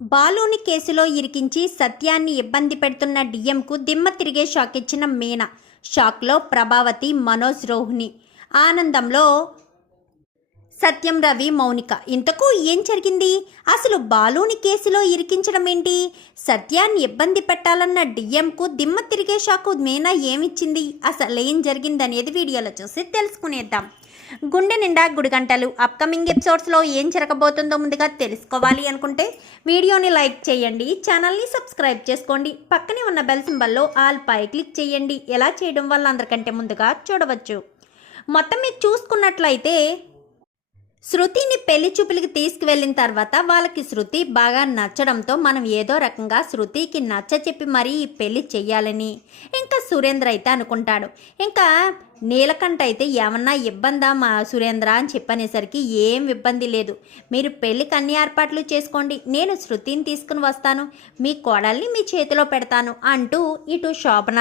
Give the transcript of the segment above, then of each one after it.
బాలుని కేసులో ఇరికించి సత్యాన్ని ఇబ్బంది పెడుతున్న డిఎంకు దిమ్మ తిరిగే షాక్ ఇచ్చిన మీనా. షాక్లో ప్రభావతి మనోజ్ రోహిణి. ఆనందంలో సత్యం రవి మౌనిక ఇంతకు ఏం జరిగింది? అసలు బాలుని కేసులో ఇరికించడం ఏంటి? సత్యాన్ని ఇబ్బంది పెట్టాలన్న డిఎంకు దిమ్మ తిరిగే షాకు మీనా ఏమిచ్చింది? అసలు ఏం జరిగిందనేది వీడియోలో చూసి తెలుసుకునేద్దాం. గుండె నిండా గుడిగంటలు అప్కమింగ్ ఎపిసోడ్స్లో ఏం జరగబోతుందో ముందుగా తెలుసుకోవాలి అనుకుంటే వీడియోని లైక్ చేయండి ఛానల్ని సబ్స్క్రైబ్ చేసుకోండి పక్కనే ఉన్న బెల్ సింబల్లో ఆల్ పై క్లిక్ చేయండి. ఎలా చేయడం వల్ల అందరికంటే ముందుగా చూడవచ్చు. మొత్తం మీరు చూసుకున్నట్లయితే శృతిని పెళ్ళి చూపులకి తీసుకువెళ్ళిన తర్వాత వాళ్ళకి శృతి బాగా నచ్చడంతో మనం ఏదో రకంగా శృతికి నచ్చ చెప్పి మరీ ఈ పెళ్ళి చెయ్యాలని. ఇంకా సురేంద్ర అయితే అనుకుంటాడు. ఇంకా నీలకంఠ అయితే ఏమన్నా ఇబ్బందా మా సురేంద్ర అని చెప్పనేసరికి ఏం ఇబ్బంది లేదు. మీరు పెళ్ళికి అన్ని ఏర్పాట్లు చేసుకోండి. నేను శృతిని తీసుకుని వస్తాను. మీ కోడల్ని మీ చేతిలో పెడతాను అంటూ ఇటు శోభన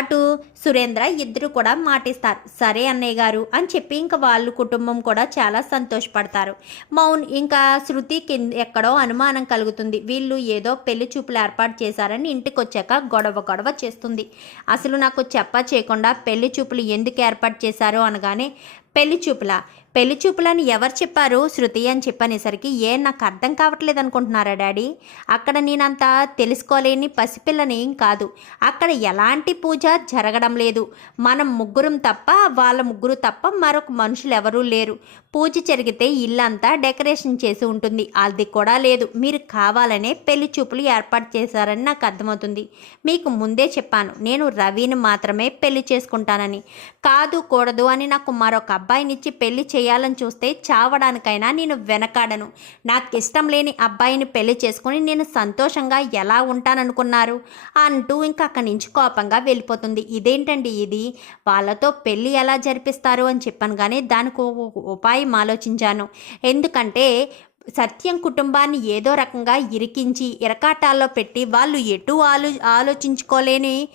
అటు సురేంద్ర ఇద్దరు కూడా మాటిస్తారు. సరే అన్నయ్య గారు అని చెప్పి ఇంకా వాళ్ళు కుటుంబం కూడా చాలా సంతోషపడతారు. మౌన్ ఇంకా శృతి కింద ఎక్కడో అనుమానం కలుగుతుంది. వీళ్ళు ఏదో పెళ్ళి చూపులు ఏర్పాటు చేశారని ఇంటికి వచ్చాక గొడవ గొడవ చేస్తుంది. అసలు నాకు చెప్ప చేయకుండా పెళ్ళి చూపులు ఎందుకు ఏర్పాటు చేశారో అనగానే పెళ్ళి చూపులా. పెళ్ళి చూపులని ఎవరు చెప్పారు? శృతి అని చెప్పనేసరికి ఏ నాకు అర్థం కావట్లేదు అనుకుంటున్నారా డాడీ? అక్కడ నేనంత తెలుసుకోలేని పసిపిల్లనేం కాదు. అక్కడ ఎలాంటి పూజ జరగడం లేదు. మనం ముగ్గురం తప్ప వాళ్ళ ముగ్గురు తప్ప మరొక మనుషులు ఎవరూ లేరు. పూజ జరిగితే ఇల్లంతా డెకరేషన్ చేసి ఉంటుంది. అది కూడా లేదు. మీరు కావాలనే పెళ్ళి చూపులు ఏర్పాటు చేశారని నాకు అర్థమవుతుంది. మీకు ముందే చెప్పాను. నేను రవిని మాత్రమే పెళ్ళి చేసుకుంటానని. కాదు కూడదు అని నాకు మరొక అబ్బాయినిచ్చి పెళ్ళి చేయాలని చూస్తే చావడానికైనా నేను వెనకాడను. నాకు ఇష్టం లేని అబ్బాయిని పెళ్ళి చేసుకుని నేను సంతోషంగా ఎలా ఉంటాననుకున్నారు? అంటూ ఇంకా అక్కడి నుంచి కోపంగా వెళ్ళిపోతుంది. ఇదేంటండి ఇది? వాళ్ళతో పెళ్ళి ఎలా జరిపిస్తారు అని చెప్పాను కానీ దానికి ఒక ఉపాయం ఆలోచించాను. ఎందుకంటే సత్యం కుటుంబాన్ని ఏదో రకంగా ఇరికించి ఇరకాటాల్లో పెట్టి వాళ్ళు ఎటు ఆలో ఆలోచించుకోలేని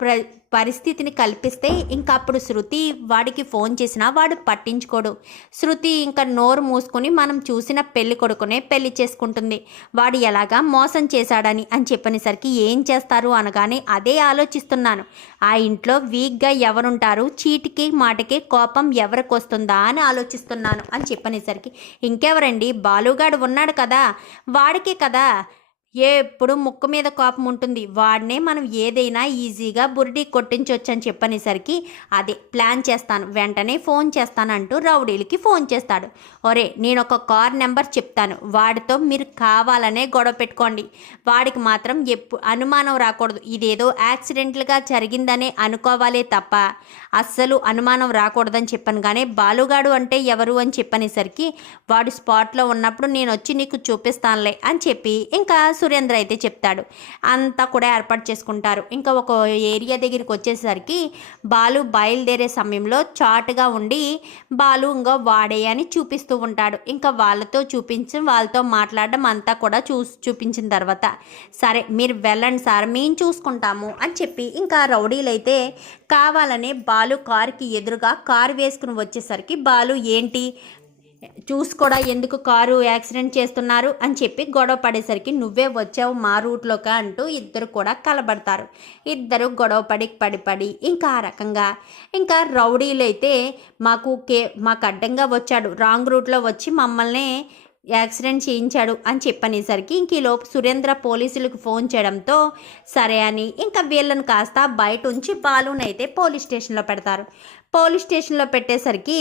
ప్ర పరిస్థితిని కల్పిస్తే ఇంకా అప్పుడు శృతి వాడికి ఫోన్ చేసినా వాడు పట్టించుకోడు. శృతి ఇంకా నోరు మూసుకొని మనం చూసిన పెళ్ళి కొడుకునే పెళ్ళి చేసుకుంటుంది. వాడు ఎలాగా మోసం చేశాడని అని చెప్పనేసరికి ఏం చేస్తారు అనగానే అదే ఆలోచిస్తున్నాను. ఆ ఇంట్లో వీక్గా ఎవరుంటారు? చీటికి మాటకి కోపం ఎవరికి వస్తుందా అని ఆలోచిస్తున్నాను అని చెప్పనేసరికి ఇంకెవరండి? బాలుగాడు ఉన్నాడు కదా. వాడికే కదా. ఎప్పుడు ముక్కు మీద కోపం ఉంటుంది. వాడినే మనం ఏదైనా ఈజీగా బురిడి కొట్టించవచ్చు అని చెప్పనేసరికి అదే ప్లాన్ చేస్తాను. వెంటనే ఫోన్ చేస్తాను అంటూ రౌడీలకి ఫోన్ చేస్తాడు. ఒరే నేను ఒక కార్ నెంబర్ చెప్తాను. వాడితో మీరు కావాలనే గొడవ పెట్టుకోండి. వాడికి మాత్రం ఎప్పు అనుమానం రాకూడదు. ఇదేదో యాక్సిడెంట్లుగా జరిగిందనే అనుకోవాలే తప్ప అస్సలు అనుమానం రాకూడదని చెప్పాను. కానీ బాలుగాడు అంటే ఎవరు అని చెప్పనేసరికి వాడు స్పాట్లో ఉన్నప్పుడు నేను వచ్చి నీకు చూపిస్తానులే అని చెప్పి ఇంకా సురేంద్ర అయితే చెప్తాడు. అంతా కూడా ఏర్పాటు చేసుకుంటారు. ఇంకా ఒక ఏరియా దగ్గరికి వచ్చేసరికి బాలు బయలుదేరే సమయంలో చాటుగా ఉండి బాలు ఇంకా వాడే అని చూపిస్తూ ఉంటాడు. ఇంకా వాళ్ళతో చూపించి వాళ్ళతో మాట్లాడడం అంతా కూడా చూ చూపించిన తర్వాత సరే మీరు వెళ్ళండి సార్ మేము చూసుకుంటాము అని చెప్పి ఇంకా రౌడీలు అయితే కావాలనే బాలు కారుకి ఎదురుగా కారు వేసుకుని వచ్చేసరికి బాలు ఏంటి? చూసి కూడా ఎందుకు కారు యాక్సిడెంట్ చేస్తున్నారు అని చెప్పి గొడవ పడేసరికి నువ్వే వచ్చావు మా రూట్లోకి? అంటూ ఇద్దరు కూడా కలబడతారు. ఇద్దరు గొడవ పడి పడి పడి ఇంకా ఆ రకంగా ఇంకా రౌడీలు అయితే మాకు కే మాకు అడ్డంగా వచ్చాడు. రాంగ్ రూట్లో వచ్చి మమ్మల్ని యాక్సిడెంట్ చేయించాడు అని చెప్పనేసరికి ఇంక ఈలోపు సురేంద్ర పోలీసులకు ఫోన్ చేయడంతో సరే అని ఇంకా వీళ్ళని కాస్త బయట ఉంచి బాలునైతే పోలీస్ స్టేషన్లో పెడతారు. పోలీస్ స్టేషన్లో పెట్టేసరికి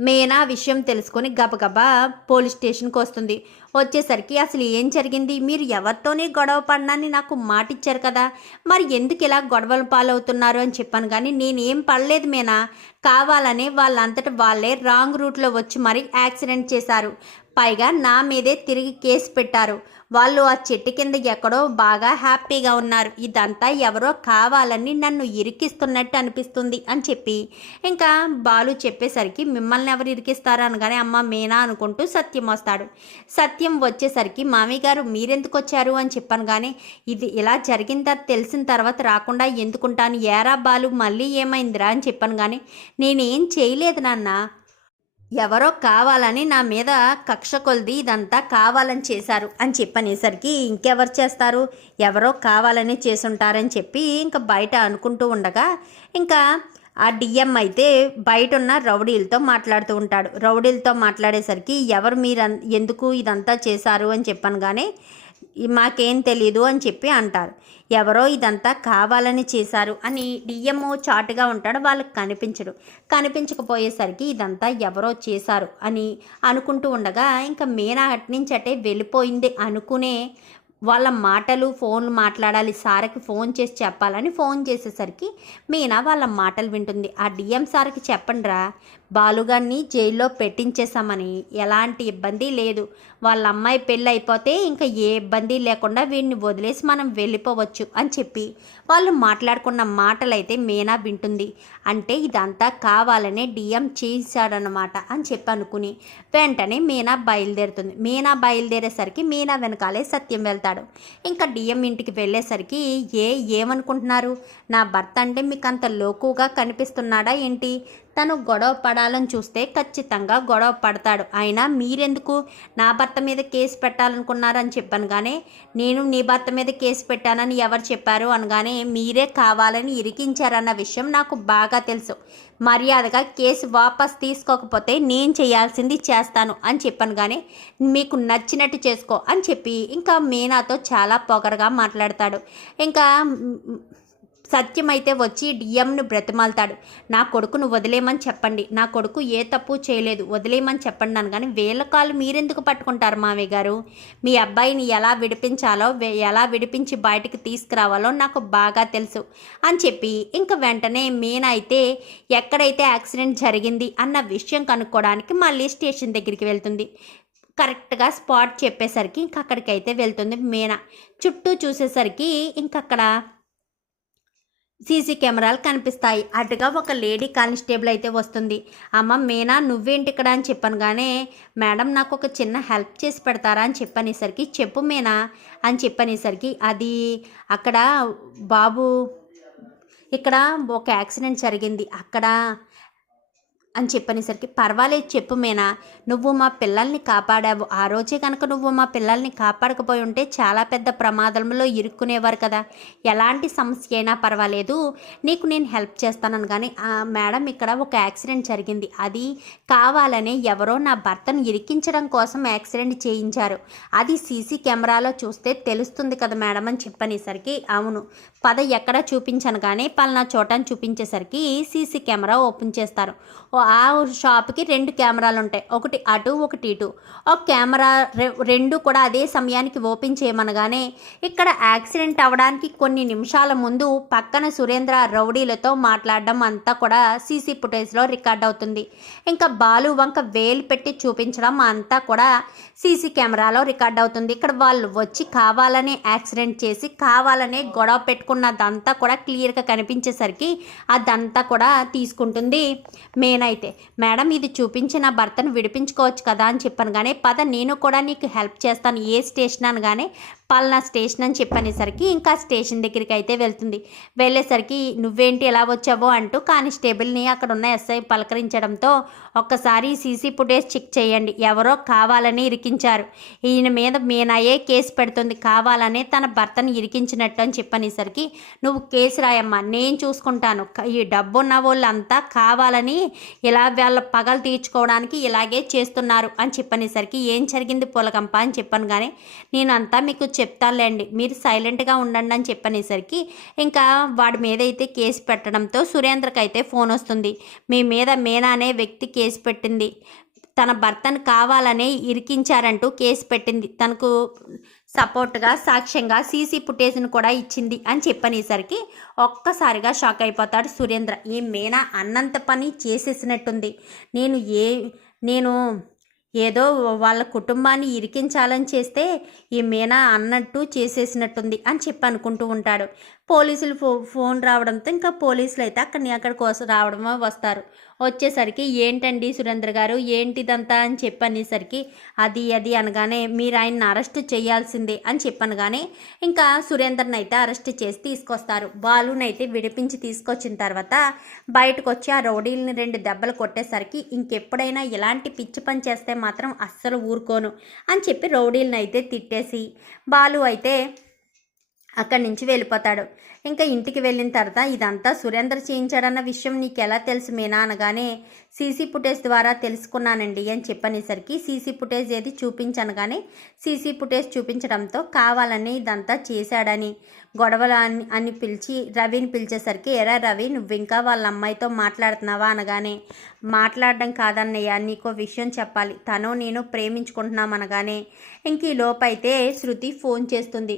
మేనా విషయం తెలుసుకొని గబగబా పోలీస్ స్టేషన్కి వస్తుంది. వచ్చేసరికి అసలు ఏం జరిగింది? మీరు ఎవరితోనే గొడవ పడినని నాకు మాట ఇచ్చారు కదా? మరి ఎందుకు ఇలా గొడవలు పాలవుతున్నారు అని చెప్పాను కానీ నేనేం పడలేదు మేనా. కావాలనే వాళ్ళంతట వాళ్ళే రాంగ్ రూట్లో వచ్చి మరి యాక్సిడెంట్ చేశారు. పైగా నా మీదే తిరిగి కేసు పెట్టారు. వాళ్ళు ఆ చెట్టు కింద ఎక్కడో బాగా హ్యాపీగా ఉన్నారు. ఇదంతా ఎవరో కావాలని నన్ను ఇరికిస్తున్నట్టు అనిపిస్తుంది అని చెప్పి ఇంకా బాలు చెప్పేసరికి మిమ్మల్ని ఎవరు ఇరికిస్తారు అనగానే అమ్మ మీనా అనుకుంటూ సత్యం వస్తాడు. సత్యం వచ్చేసరికి మామయ్య గారు మీరెందుకు వచ్చారు అని చెప్పాను కానీ ఇది ఇలా జరిగిందా తెలిసిన తర్వాత రాకుండా ఎందుకుంటాను? ఏరా బాలు మళ్ళీ ఏమైందిరా అని చెప్పాను కానీ నేనేం చేయలేదు నాన్న. ఎవరో కావాలని నా మీద కక్ష కొలిది ఇదంతా కావాలని చేశారు అని చెప్పనేసరికి ఇంకెవరు చేస్తారు? ఎవరో కావాలని చేసుంటారని చెప్పి ఇంకా బయట అనుకుంటూ ఉండగా ఇంకా ఆ డిఎం అయితే బయట ఉన్న రౌడీలతో మాట్లాడుతూ ఉంటాడు. రౌడీలతో మాట్లాడేసరికి ఎవరు మీరు ఎందుకు ఇదంతా చేశారు అని చెప్పాను మాకేం తెలీదు అని చెప్పి అంటారు. ఎవరో ఇదంతా కావాలని చేశారు అని డిఎంఓ చాటుగా ఉంటాడు వాళ్ళకి కనిపించడు. కనిపించకపోయేసరికి ఇదంతా ఎవరో చేశారు అని అనుకుంటూ ఉండగా ఇంకా మీనా అటు నుంచి అటే వెళ్ళిపోయింది అనుకునే వాళ్ళ మాటలు ఫోన్లు మాట్లాడాలి సార్కి ఫోన్ చేసి చెప్పాలని ఫోన్ చేసేసరికి మీనా వాళ్ళ మాటలు వింటుంది. ఆ డిఎం సార్కి చెప్పండిరా బాలుగాన్ని జైల్లో పెట్టించేశామని. ఎలాంటి ఇబ్బంది లేదు. వాళ్ళ అమ్మాయి పెళ్ళి అయిపోతే ఇంకా ఏ ఇబ్బంది లేకుండా వీడిని వదిలేసి మనం వెళ్ళిపోవచ్చు అని చెప్పి వాళ్ళు మాట్లాడుకున్న మాటలైతే మీనా వింటుంది. అంటే ఇదంతా కావాలనే డిఎం చేశాడనమాట అని చెప్పి అనుకుని వెంటనే మీనా బయలుదేరుతుంది. మీనా బయలుదేరేసరికి మీనా వెనకాలే సత్యం వెళ్తాడు. ఇంకా డిఎం ఇంటికి వెళ్ళేసరికి ఏ ఏమనుకుంటున్నారు? నా భర్త అంటే మీకు అంత లోకుగా కనిపిస్తున్నాడా ఏంటి? తను గొడవ పడాలని చూస్తే ఖచ్చితంగా గొడవ పడతాడు. అయినా మీరెందుకు నా భర్త మీద కేసు పెట్టాలనుకున్నారని చెప్పాను కానీ నేను నీ భర్త మీద కేసు పెట్టానని ఎవరు చెప్పారు అనగానే మీరే కావాలని ఇరికించారన్న విషయం నాకు బాగా తెలుసు. మర్యాదగా కేసు వాపస్ తీసుకోకపోతే నేను చేయాల్సింది చేస్తాను అని చెప్పాను కానీ మీకు నచ్చినట్టు చేసుకో అని చెప్పి ఇంకా మీనాతో చాలా పొగరగా మాట్లాడతాడు. ఇంకా సత్యమైతే వచ్చి డిఎంను బ్రతిమాలుతాడు. నా కొడుకును వదిలేయమని చెప్పండి. నా కొడుకు ఏ తప్పు చేయలేదు. వదిలేయమని చెప్పండి అని కానీ వేల మీరెందుకు పట్టుకుంటారు మామయ్య గారు? మీ అబ్బాయిని ఎలా విడిపించాలో ఎలా విడిపించి బయటికి తీసుకురావాలో నాకు బాగా తెలుసు అని చెప్పి ఇంకా వెంటనే మీనా అయితే ఎక్కడైతే యాక్సిడెంట్ జరిగింది అన్న విషయం కనుక్కోవడానికి మళ్ళీ స్టేషన్ దగ్గరికి వెళ్తుంది. కరెక్ట్గా స్పాట్ చెప్పేసరికి ఇంక అక్కడికైతే వెళ్తుంది మీనా. చుట్టూ చూసేసరికి ఇంకక్కడ సీసీ కెమెరాలు కనిపిస్తాయి. అటుగా ఒక లేడీ కానిస్టేబుల్ అయితే వస్తుంది. అమ్మ మీనా నువ్వేంటి ఇక్కడ? అని చెప్పాను. కానీ మేడం నాకు ఒక చిన్న హెల్ప్ చేసి పెడతారా? అని చెప్పనేసరికి చెప్పు మీనా అని చెప్పనేసరికి అది అక్కడ బాబు ఇక్కడ ఒక యాక్సిడెంట్ జరిగింది. అక్కడ అని చెప్పనేసరికి పర్వాలేదు చెప్పు మేనా నువ్వు మా పిల్లల్ని కాపాడావు. ఆ రోజే కనుక నువ్వు మా పిల్లల్ని కాపాడకపోయి ఉంటే చాలా పెద్ద ప్రమాదంలో ఇరుక్కునేవారు కదా. ఎలాంటి సమస్య అయినా పర్వాలేదు. నీకు నేను హెల్ప్ చేస్తానని కానీ "ఆ, మేడం ఇక్కడ ఒక యాక్సిడెంట్ జరిగింది. అది కావాలనే ఎవరో నా భర్తను ఇరికించడం కోసం యాక్సిడెంట్ చేయించారు. అది సీసీ కెమెరాలో చూస్తే తెలుస్తుంది కదా మేడం అని చెప్పనేసరికి అవును. పద ఎక్కడ చూపించను కానీ పలానా చోటని చూపించేసరికి సీసీ కెమెరా ఓపెన్ చేస్తారు. ఓ ఆ షాప్కి రెండు కెమెరాలు ఉంటాయి ఒకటి అటు ఒకటి ఇటు. ఒక కెమెరా రెండు కూడా అదే సమయానికి ఓపెన్ చేయమనగానే ఇక్కడ యాక్సిడెంట్ అవ్వడానికి కొన్ని నిమిషాల ముందు పక్కన సురేంద్ర రౌడీలతో మాట్లాడడం అంతా కూడా సీసీ ఫుటేజ్లో రికార్డ్ అవుతుంది. ఇంకా బాలు వంక వేలు పెట్టి చూపించడం అంతా కూడా సీసీ కెమెరాలో రికార్డ్ అవుతుంది. ఇక్కడ వాళ్ళు వచ్చి కావాలనే యాక్సిడెంట్ చేసి కావాలనే గొడవ పెట్టుకున్నదంతా కూడా క్లియర్గా కనిపించేసరికి అదంతా కూడా తీసుకుంటుంది. మేనై అయితే మేడం ఇది చూపించి నా భర్తను విడిపించుకోవచ్చు కదా అని చెప్పాను కానీ పద నేను కూడా నీకు హెల్ప్ చేస్తాను ఏ స్టేషన్ అనగానే పలానా స్టేషన్ అని చెప్పనేసరికి ఇంకా స్టేషన్ దగ్గరికి అయితే వెళ్తుంది. వెళ్ళేసరికి నువ్వేంటి ఎలా వచ్చావో అంటూ కానిస్టేబుల్ని అక్కడ ఉన్న ఎస్ఐ పలకరించడంతో ఒక్కసారి సీసీ ఫుటేజ్ చెక్ చేయండి. ఎవరో కావాలని ఇరికించారు. ఈయన మీద మీనాయే కేసు పెడుతుంది. కావాలనే తన భర్తను ఇరికించినట్టు అని చెప్పనేసరికి నువ్వు కేసు రాయమ్మా నేను చూసుకుంటాను. ఈ ఈ డబ్బున్న వాళ్ళంతా కావాలని ఇలా వాళ్ళ పగలు తీర్చుకోవడానికి ఇలాగే చేస్తున్నారు అని చెప్పనేసరికి ఏం జరిగింది పొలకంప అని చెప్పాను కానీ నేను అంతా మీకు చెప్తానులేండి. మీరు సైలెంట్గా ఉండండి అని చెప్పనేసరికి ఇంకా వాడి మీద అయితే కేసు పెట్టడంతో సురేంద్రకి అయితే ఫోన్ వస్తుంది. మీ మీద మీనా అనే వ్యక్తి కేసు పెట్టింది. తన భర్తను కావాలనే ఇరికించారంటూ కేసు పెట్టింది. తనకు సపోర్ట్గా సాక్ష్యంగా సీసీ ఫుటేజ్ను కూడా ఇచ్చింది అని చెప్పనేసరికి ఒక్కసారిగా షాక్ అయిపోతాడు సురేంద్ర. ఈ మీనా అన్నంత పని చేసేసినట్టుంది. నేను ఏ నేను ఏదో వాళ్ళ కుటుంబాన్ని ఇరికించాలని చేస్తే ఈ మీనా అన్నట్టు చేసేసినట్టుంది అని చెప్పి అనుకుంటూ ఉంటాడు. పోలీసులు ఫో ఫోన్ రావడంతో ఇంకా పోలీసులు అయితే అక్కడిని అక్కడ కోసం రావడం వస్తారు. వచ్చేసరికి ఏంటండి సురేంద్ర గారు? ఏంటిదంతా? అని చెప్పనేసరికి అది అది అనగానే మీరు ఆయన్ని అరెస్ట్ చేయాల్సిందే అని చెప్పనగానే ఇంకా సురేందర్ని అయితే అరెస్ట్ చేసి తీసుకొస్తారు. బాలునైతే విడిపించి తీసుకొచ్చిన తర్వాత బయటకు వచ్చి ఆ రౌడీలని రెండు దెబ్బలు కొట్టేసరికి ఇంకెప్పుడైనా ఇలాంటి పిచ్చి పని చేస్తే మాత్రం అస్సలు ఊరుకోను అని చెప్పి రౌడీలను అయితే తిట్టేసి బాలు అయితే అక్కడి నుంచి వెళ్ళిపోతాడు. ఇంకా ఇంటికి వెళ్ళిన తర్వాత ఇదంతా సురేంద్ర చేయించాడన్న విషయం నీకు ఎలా తెలుసు మీనా అనగానే సీసీ ఫుటేజ్ ద్వారా తెలుసుకున్నానండి అని చెప్పనేసరికి సీసీ ఫుటేజ్ ఏది చూపించనగానే సీసీ ఫుటేజ్ చూపించడంతో కావాలని ఇదంతా చేశాడని గొడవలు అని అని పిలిచి రవిని పిలిచేసరికి ఎరా రవి నువ్వు ఇంకా వాళ్ళ అమ్మాయితో మాట్లాడుతున్నావా? అనగానే మాట్లాడడం కాదన్నయ్య నీకో విషయం చెప్పాలి. తను నేను ప్రేమించుకుంటున్నాం అనగానే. ఇంక ఈ లోపైతే శృతి ఫోన్ చేస్తుంది.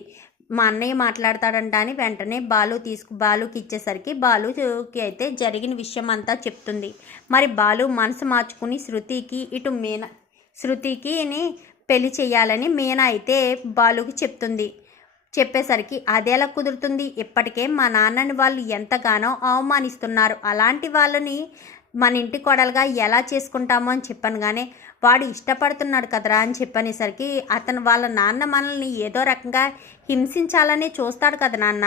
మా అన్నయ్య మాట్లాడతాడంట అని వెంటనే బాలు తీసుకు బాలుకి ఇచ్చేసరికి బాలుకి అయితే జరిగిన విషయం అంతా చెప్తుంది. మరి బాలు మనసు మార్చుకుని శృతికి ఇటు మీన శృతికిని పెళ్ళి చేయాలని మీనా అయితే బాలుకి చెప్తుంది. చెప్పేసరికి అదేలా కుదురుతుంది? ఇప్పటికే మా నాన్నని వాళ్ళు ఎంతగానో అవమానిస్తున్నారు. అలాంటి వాళ్ళని మన ఇంటి కోడలుగా ఎలా చేసుకుంటామో అని చెప్పాను కానీ వాడు ఇష్టపడుతున్నాడు కదరా అని చెప్పనేసరికి అతను వాళ్ళ నాన్న మనల్ని ఏదో రకంగా హింసించాలని చూస్తాడు కదా నాన్న.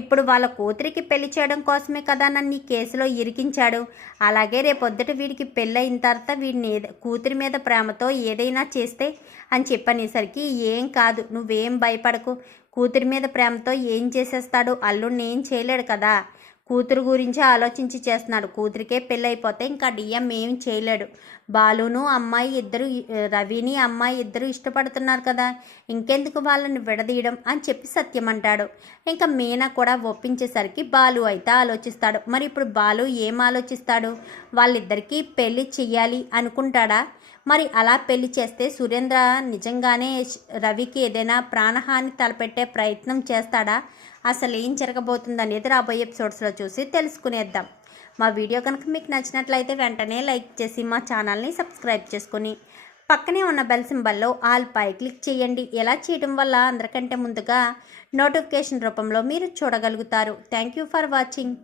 ఇప్పుడు వాళ్ళ కూతురికి పెళ్ళి చేయడం కోసమే కదా నన్ను ఈ కేసులో ఇరికించాడు. అలాగే రేపొద్దుట వీడికి పెళ్ళయిన తర్వాత వీడిని కూతురి మీద ప్రేమతో ఏదైనా చేస్తే అని చెప్పనేసరికి ఏం కాదు నువ్వేం భయపడకు. కూతురి మీద ప్రేమతో ఏం చేసేస్తాడు అల్లుడిని ఏం చేయలేడు కదా. కూతురు గురించి ఆలోచించి చేస్తున్నాడు. కూతురికే పెళ్ళి అయిపోతే ఇంకా డిఎం ఏం చేయలేడు. బాలును అమ్మాయి ఇద్దరు రవిని అమ్మాయి ఇద్దరు ఇష్టపడుతున్నారు కదా. ఇంకెందుకు వాళ్ళని విడదీయడం అని చెప్పి సత్యం అంటాడు. ఇంకా మీనా కూడా ఒప్పించేసరికి బాలు అయితే ఆలోచిస్తాడు. మరి ఇప్పుడు బాలు ఏం ఆలోచిస్తాడు? వాళ్ళిద్దరికీ పెళ్ళి చెయ్యాలి అనుకుంటాడా? మరి అలా పెళ్ళి చేస్తే సురేంద్ర నిజంగానే రవికి ఏదైనా ప్రాణహాని తలపెట్టే ప్రయత్నం చేస్తాడా? అసలు ఏం జరగబోతుంది అనేది రాబోయే ఎపిసోడ్స్లో చూసి తెలుసుకునేద్దాం. మా వీడియో కనుక మీకు నచ్చినట్లయితే వెంటనే లైక్ చేసి మా ఛానల్ని సబ్స్క్రైబ్ చేసుకుని పక్కనే ఉన్న బెల్ సింబల్లో ఆల్ పై క్లిక్ చేయండి. ఎలా చేయడం వల్ల అందరికంటే ముందుగా నోటిఫికేషన్ రూపంలో మీరు చూడగలుగుతారు. Thank you for watching.